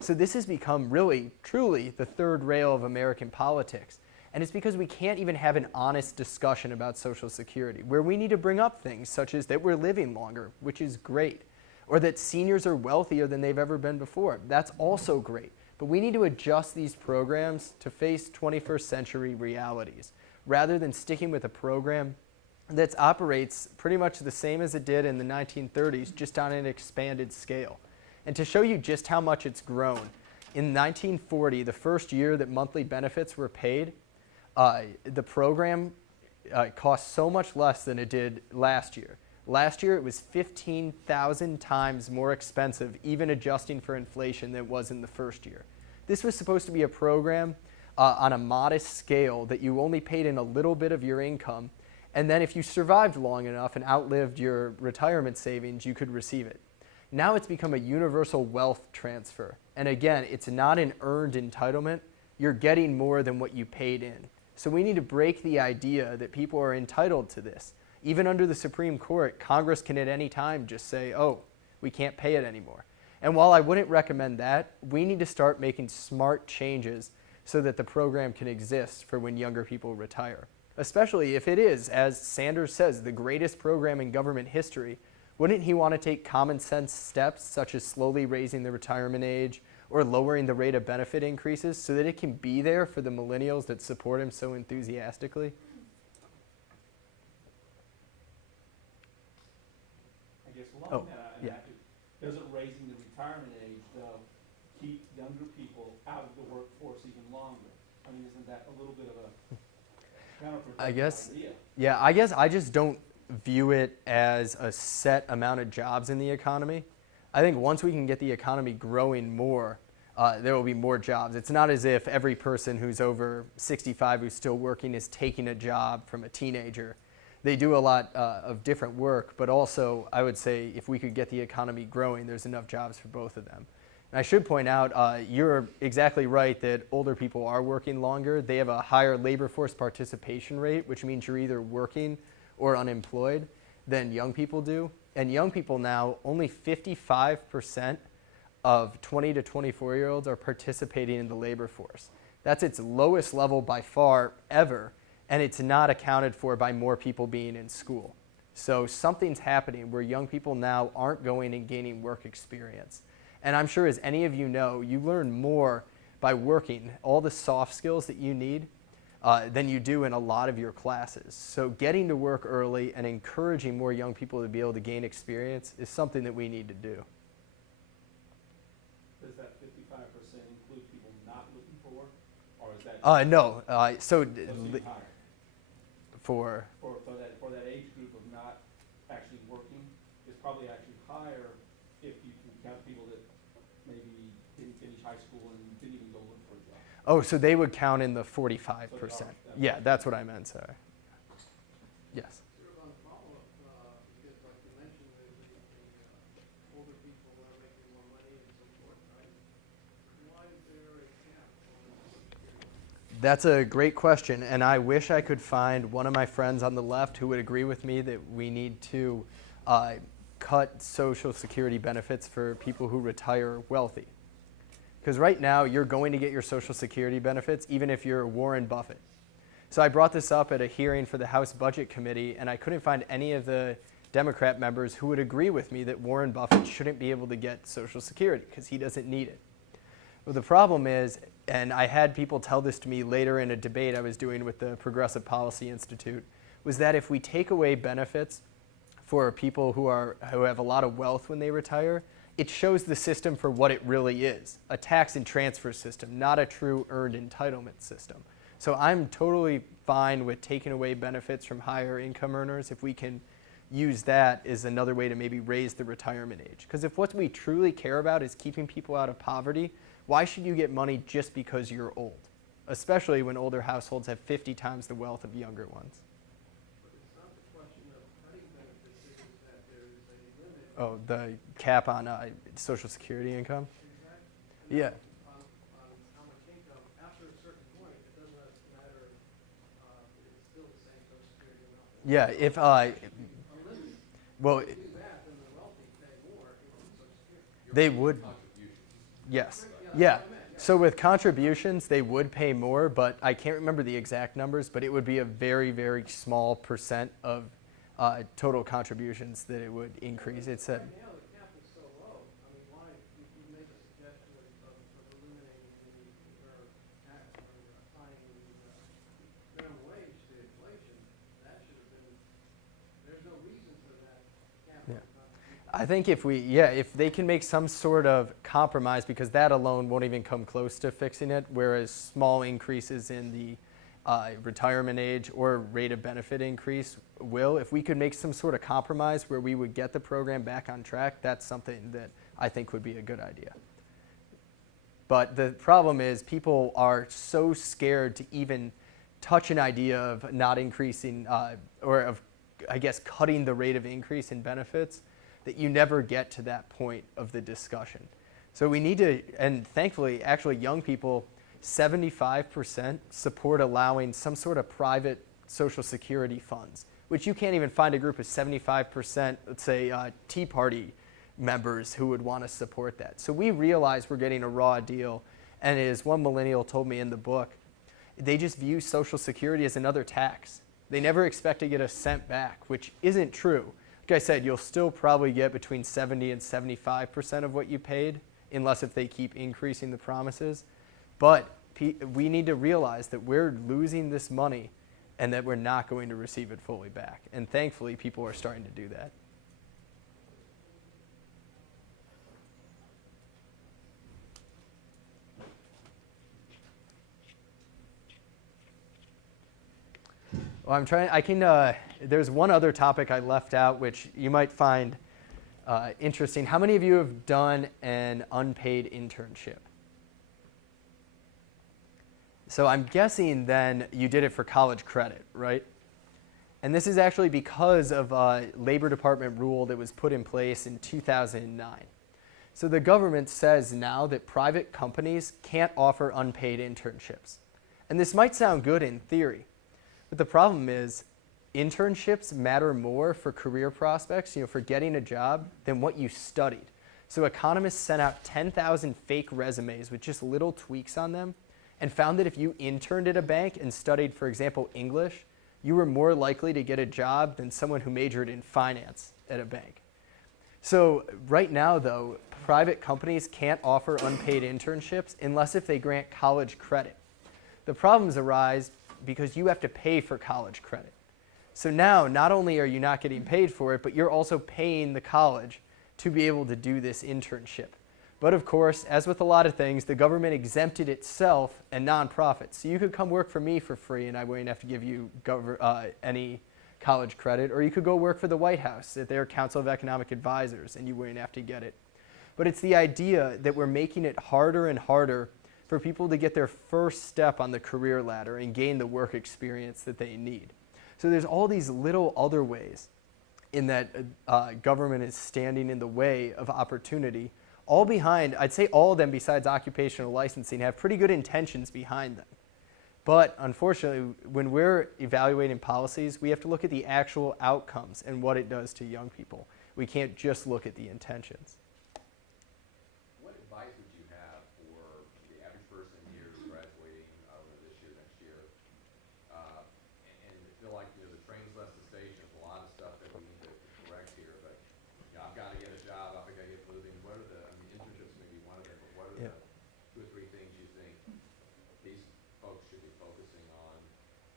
So this has become really, truly the third rail of American politics. And it's because we can't even have an honest discussion about Social Security, where we need to bring up things such as that we're living longer, which is great, or that seniors are wealthier than they've ever been before. That's also great. But we need to adjust these programs to face 21st century realities, rather than sticking with a program that operates pretty much the same as it did in the 1930s, just on an expanded scale. And to show you just how much it's grown, in 1940, the first year that monthly benefits were paid, the program cost so much less than it did last year. Last year, it was 15,000 times more expensive, even adjusting for inflation, than it was in the first year. This was supposed to be a program on a modest scale that you only paid in a little bit of your income, and then if you survived long enough and outlived your retirement savings, you could receive it. Now it's become a universal wealth transfer. And again, it's not an earned entitlement. You're getting more than what you paid in. So we need to break the idea that people are entitled to this. Even under the Supreme Court, Congress can at any time just say, oh, we can't pay it anymore. And while I wouldn't recommend that, we need to start making smart changes so that the program can exist for when younger people retire. Especially if it is, as Sanders says, the greatest program in government history. Wouldn't he want to take common sense steps such as slowly raising the retirement age or lowering the rate of benefit increases so that it can be there for the millennials that support him so enthusiastically? I guess along that, yeah. Doesn't raising the retirement age, though, keep younger people out of the workforce even longer? I mean, isn't that a little bit of a counterproductive idea? Yeah, I guess I just don't view it as a set amount of jobs in the economy. I think once we can get the economy growing more, there will be more jobs. It's not as if every person who's over 65 who's still working is taking a job from a teenager. They do a lot of different work, but also I would say if we could get the economy growing, there's enough jobs for both of them. And I should point out, you're exactly right that older people are working longer. They have a higher labor force participation rate, which means you're either working or unemployed, than young people do. And young people now, only 55% of 20 to 24-year-olds are participating in the labor force. That's its lowest level by far ever, and it's not accounted for by more people being in school. So something's happening where young people now aren't going and gaining work experience. And I'm sure, as any of you know, you learn more by working, all the soft skills that you need, than you do in a lot of your classes. So getting to work early and encouraging more young people to be able to gain experience is something that we need to do. Does that 55% include people not looking for work, or is that? No. So What's even higher? for For that age group of not actually working, is probably actually higher if you can count people that maybe didn't finish high school and didn't even go look for a job. so they would count in the 45%. Yeah, that's what I meant. Sorry. Yes. Sort of on the follow-up, because like you mentioned, the older people are making more money and so forth, right? Why is there a cap on Social Security? That's a great question, and I wish I could find one of my friends on the left who would agree with me that we need to cut Social Security benefits for people who retire wealthy. Because right now, you're going to get your Social Security benefits even if you're Warren Buffett. So I brought this up at a hearing for the House Budget Committee, and I couldn't find any of the Democrat members who would agree with me that Warren Buffett shouldn't be able to get Social Security because he doesn't need it. Well, the problem is, and I had people tell this to me later in a debate I was doing with the Progressive Policy Institute, was that if we take away benefits for people who have a lot of wealth when they retire, it shows the system for what it really is, a tax and transfer system, not a true earned entitlement system. So I'm totally fine with taking away benefits from higher income earners if we can use that as another way to maybe raise the retirement age. Because if what we truly care about is keeping people out of poverty, why should you get money just because you're old? Especially when older households have 50 times the wealth of younger ones. But it's not the question of cutting benefits, it is that there is a limit. Oh, the cap on Social Security income? Exactly. Yeah. On how much income, after a certain point, it doesn't matter, it's still the same Social Security amount. Yeah, if, Unlimited. well, If you do that, then the wealthy pay more in Social Security. they would, yes. Yeah, so with contributions, they would pay more, but I can't remember the exact numbers, but it would be a very, very small percent of total contributions that it would increase. It's a, Right now, the cap is so low, I mean, why, you make a suggestion of eliminating or tying the minimum wage to inflation, that should have been, there's no reason for that cap. Yeah. on contributions. I think if they can make some sort of compromise, because that alone won't even come close to fixing it, whereas small increases in the retirement age or rate of benefit increase will, if we could make some sort of compromise where we would get the program back on track, that's something that I think would be a good idea. But the problem is people are so scared to even touch an idea of not increasing or of, I guess, cutting the rate of increase in benefits that you never get to that point of the discussion. So we need to, and thankfully, actually young people, 75% support allowing some sort of private Social Security funds, which you can't even find a group of 75%, let's say, Tea Party members who would want to support that. So we realize we're getting a raw deal, and as one millennial told me in the book, they just view Social Security as another tax. They never expect to get a cent back, which isn't true. Like I said, you'll still probably get between 70 and 75% of what you paid, unless if they keep increasing the promises. But we need to realize that we're losing this money and that we're not going to receive it fully back. And thankfully, people are starting to do that. Well, there's one other topic I left out, which you might find interesting. How many of you have done an unpaid internship? So I'm guessing then you did it for college credit, right? And this is actually because of a Labor Department rule that was put in place in 2009. So the government says now that private companies can't offer unpaid internships. And this might sound good in theory, but the problem is internships matter more for career prospects, for getting a job, than what you studied. So economists sent out 10,000 fake resumes with just little tweaks on them and found that if you interned at a bank and studied, for example, English, you were more likely to get a job than someone who majored in finance at a bank. So right now, though, private companies can't offer unpaid internships unless if they grant college credit. The problems arise because you have to pay for college credit. So now, not only are you not getting paid for it, but you're also paying the college to be able to do this internship. But of course, as with a lot of things, the government exempted itself and nonprofits. So you could come work for me for free and I wouldn't have to give you any college credit, or you could go work for the White House at their Council of Economic Advisors and you wouldn't have to get it. But it's the idea that we're making it harder and harder for people to get their first step on the career ladder and gain the work experience that they need. So there's all these little other ways in that government is standing in the way of opportunity, all behind, I'd say all of them besides occupational licensing have pretty good intentions behind them. But unfortunately, when we're evaluating policies, we have to look at the actual outcomes and what it does to young people. We can't just look at the intentions. What advice would you have for the average person here who's graduating this year, next year, and feel like the train's left the station? There's a lot of stuff that we need to correct here, but I've got to get a job, I've got to get moving. What are internships may be one of them, but what are the 2 or 3 things you think these folks should be focusing on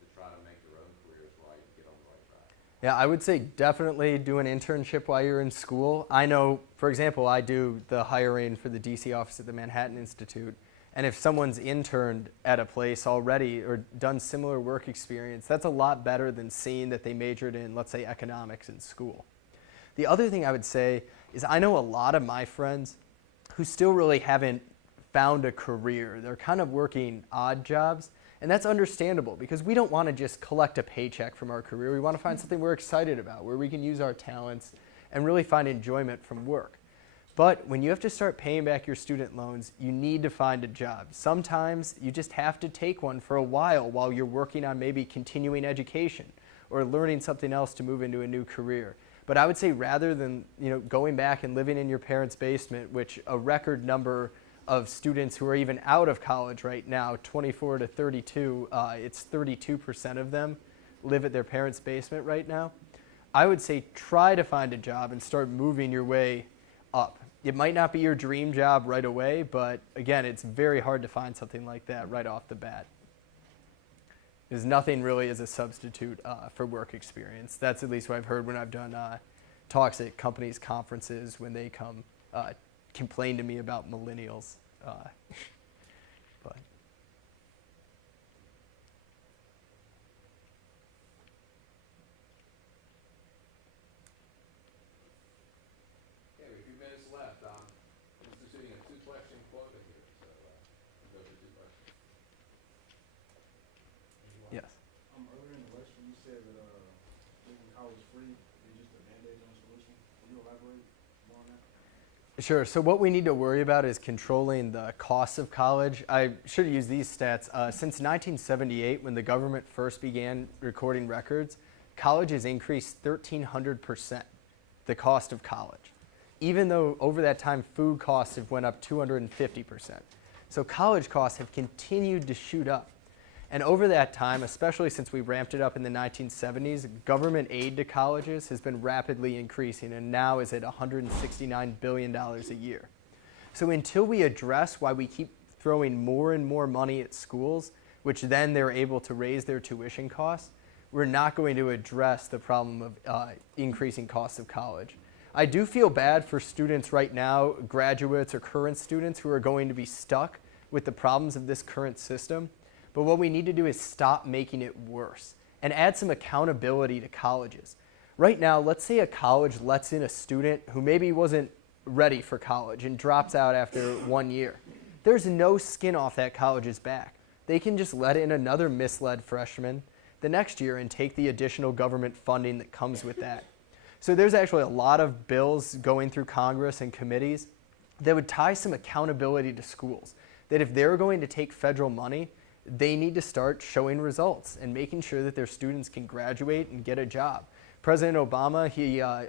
to try to make their own careers right and get on the right track? Yeah, I would say definitely do an internship while you're in school. I know, for example, I do the hiring for the DC office at the Manhattan Institute. And if someone's interned at a place already or done similar work experience, that's a lot better than seeing that they majored in, let's say, economics in school. The other thing I would say is I know a lot of my friends who still really haven't found a career. They're kind of working odd jobs. And that's understandable because we don't want to just collect a paycheck from our career. We want to find something we're excited about, where we can use our talents and really find enjoyment from work. But when you have to start paying back your student loans, you need to find a job. Sometimes you just have to take one for a while you're working on maybe continuing education or learning something else to move into a new career. But I would say rather than going back and living in your parents' basement, which a record number of students who are even out of college right now, 24 to 32, it's 32% of them live at their parents' basement right now. I would say try to find a job and start moving your way up. It might not be your dream job right away, but again, it's very hard to find something like that right off the bat. There's nothing really as a substitute for work experience. That's at least what I've heard when I've done talks at companies' conferences when they come complain to me about millennials. But Okay, we have a few minutes left. Mr. Sitting a 2-question quota here, so those are 2 questions. yes. Earlier in the lecture, you said that making college free is just a mandate on solution. Can you elaborate more on that? Sure. So what we need to worry about is controlling the costs of college. I should use these stats. Since 1978, when the government first began recording records, college has increased 1,300%, the cost of college, even though over that time food costs have went up 250%. So college costs have continued to shoot up. And over that time, especially since we ramped it up in the 1970s, government aid to colleges has been rapidly increasing and now is at $169 billion a year. So until we address why we keep throwing more and more money at schools, which then they're able to raise their tuition costs, we're not going to address the problem of increasing costs of college. I do feel bad for students right now, graduates or current students who are going to be stuck with the problems of this current system. But what we need to do is stop making it worse and add some accountability to colleges. Right now, let's say a college lets in a student who maybe wasn't ready for college and drops out after 1 year. There's no skin off that college's back. They can just let in another misled freshman, the next year and take the additional government funding that comes with that. So there's actually a lot of bills going through Congress and committees that would tie some accountability to schools. That if they're going to take federal money, they need to start showing results and making sure that their students can graduate and get a job. President Obama,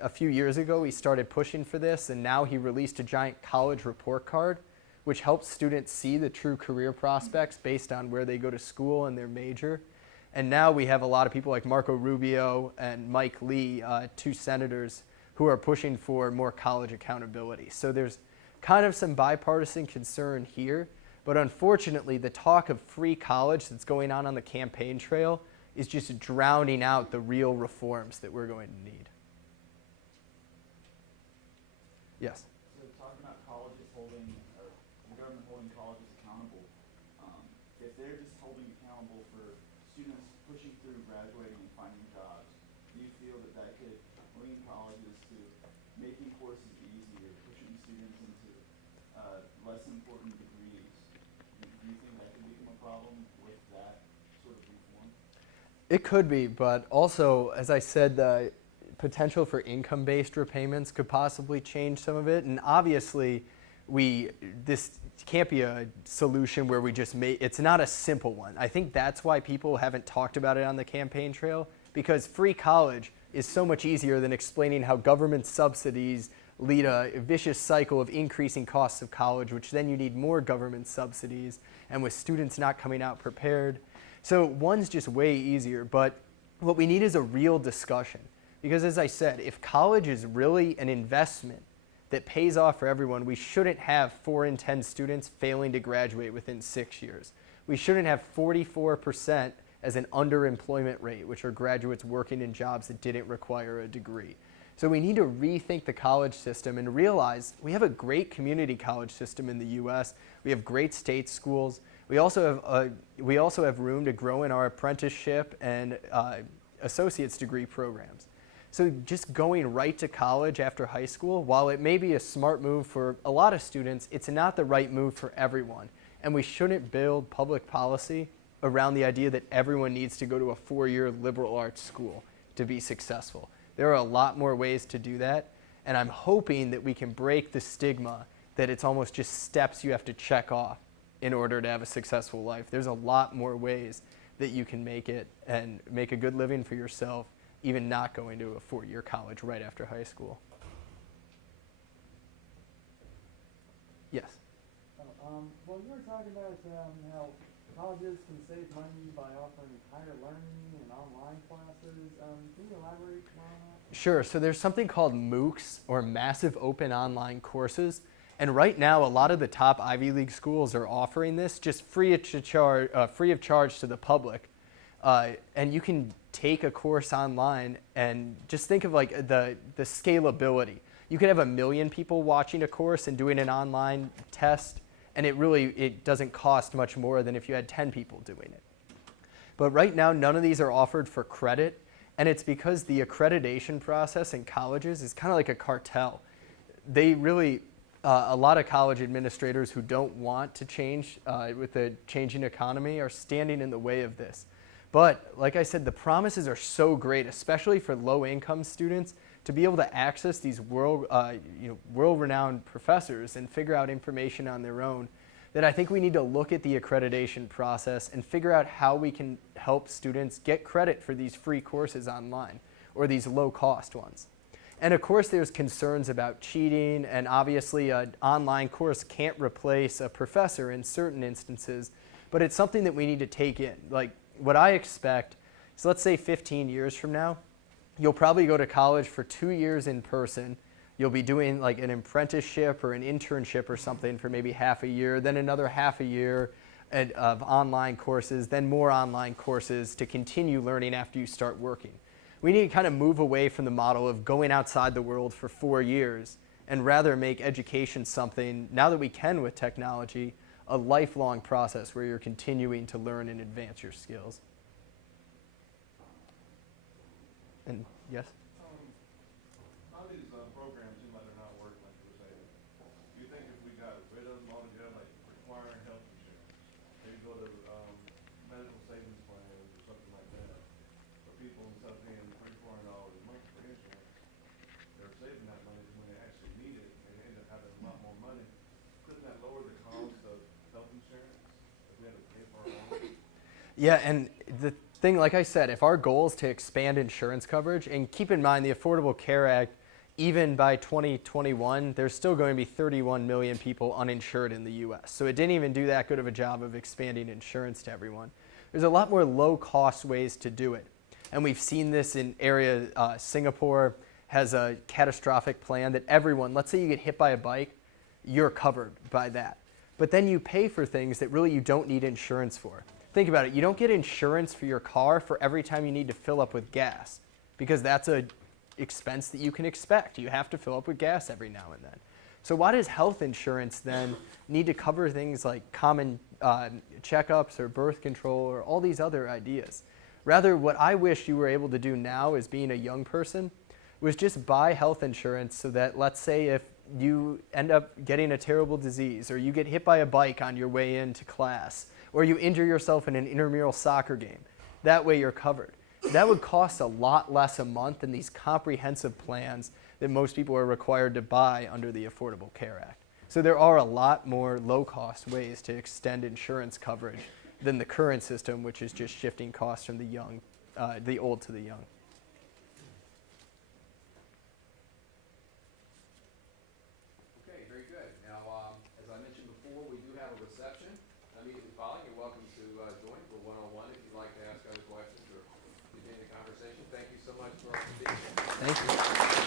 a few years ago, he started pushing for this, and now he released a giant college report card, which helps students see the true career prospects based on where they go to school and their major. And now we have a lot of people like Marco Rubio and Mike Lee, two senators, who are pushing for more college accountability. So there's kind of some bipartisan concern here, but unfortunately the talk of free college that's going on the campaign trail is just drowning out the real reforms that we're going to need. Yes? So talking about colleges holding, or the government holding colleges accountable, if they're just holding accountable for students pushing through graduating and finding jobs, do you feel that that could lean colleges to making courses easier, pushing students into less important degrees? Do you think that could become a problem with that sort of reform? It could be, but also, as I said, the potential for income-based repayments could possibly change some of it. And obviously, this can't be a solution where we just it's not a simple one. I think that's why people haven't talked about it on the campaign trail, because free college is so much easier than explaining how government subsidies lead a vicious cycle of increasing costs of college, which then you need more government subsidies, and with students not coming out prepared. So one's just way easier, but what we need is a real discussion. Because as I said, if college is really an investment that pays off for everyone, we shouldn't have 4 in 10 students failing to graduate within 6 years. We shouldn't have 44% as an underemployment rate, which are graduates working in jobs that didn't require a degree. So we need to rethink the college system and realize we have a great community college system in the US. We have great state schools. We also have room to grow in our apprenticeship and associate's degree programs. So just going right to college after high school, while it may be a smart move for a lot of students, it's not the right move for everyone. And we shouldn't build public policy around the idea that everyone needs to go to a 4-year liberal arts school to be successful. There are a lot more ways to do that, and I'm hoping that we can break the stigma that it's almost just steps you have to check off in order to have a successful life. There's a lot more ways that you can make it and make a good living for yourself, even not going to a 4-year college right after high school. Yes? Well, you were talking about how colleges can save money by offering higher learning and online classes. Can you elaborate more on that? Sure. So there's something called MOOCs, or Massive Open Online Courses. And right now, a lot of the top Ivy League schools are offering this just free of charge to the public. And you can take a course online and just think of like the scalability. You could have 1 million people watching a course and doing an online test, and it doesn't cost much more than if you had 10 people doing it. But right now, none of these are offered for credit, and it's because the accreditation process in colleges is kind of like a cartel. A lot of college administrators who don't want to change with the changing economy are standing in the way of this. But like I said, the promises are so great, especially for low-income students, to be able to access these world-renowned professors and figure out information on their own, that I think we need to look at the accreditation process and figure out how we can help students get credit for these free courses online, or these low-cost ones. And of course, there's concerns about cheating, and obviously an online course can't replace a professor in certain instances, but it's something that we need to take in. Like, what I expect is, let's say 15 years from now, you'll probably go to college for 2 years in person. You'll be doing like an apprenticeship or an internship or something for maybe half a year, then another half a year of online courses, then more online courses to continue learning after you start working. We need to kind of move away from the model of going outside the world for 4 years and rather make education something, now that we can with technology, a lifelong process where you're continuing to learn and advance your skills. And yes? How these programs seem like they're not working like you were saying. Do you think if we got rid of them altogether, like requiring health insurance, maybe go to medical savings plans or something like that, instead of paying $3,400 a month for insurance, they're saving that money when they actually need it, and they end up having a lot more money. Couldn't that lower the cost of health insurance if we had to pay for our own? Yeah, and the thing, like I said, if our goal is to expand insurance coverage, and keep in mind the Affordable Care Act, even by 2021, there's still going to be 31 million people uninsured in the US. So it didn't even do that good of a job of expanding insurance to everyone. There's a lot more low-cost ways to do it. And we've seen this in areas, Singapore has a catastrophic plan that everyone, let's say you get hit by a bike, you're covered by that. But then you pay for things that really you don't need insurance for. Think about it, you don't get insurance for your car for every time you need to fill up with gas, because that's a expense that you can expect. You have to fill up with gas every now and then. So why does health insurance then need to cover things like common checkups or birth control or all these other ideas? Rather, what I wish you were able to do now as being a young person was just buy health insurance so that, let's say, if you end up getting a terrible disease, or you get hit by a bike on your way into class, or you injure yourself in an intramural soccer game, that way you're covered. That would cost a lot less a month than these comprehensive plans that most people are required to buy under the Affordable Care Act. So there are a lot more low-cost ways to extend insurance coverage than the current system, which is just shifting costs from the old to the young. Okay, very good. Now, as I mentioned before, we do have a reception immediately following. You're welcome to join for one-on-one if you'd like to ask other questions or continue the conversation. Thank you so much for being here. Thank you.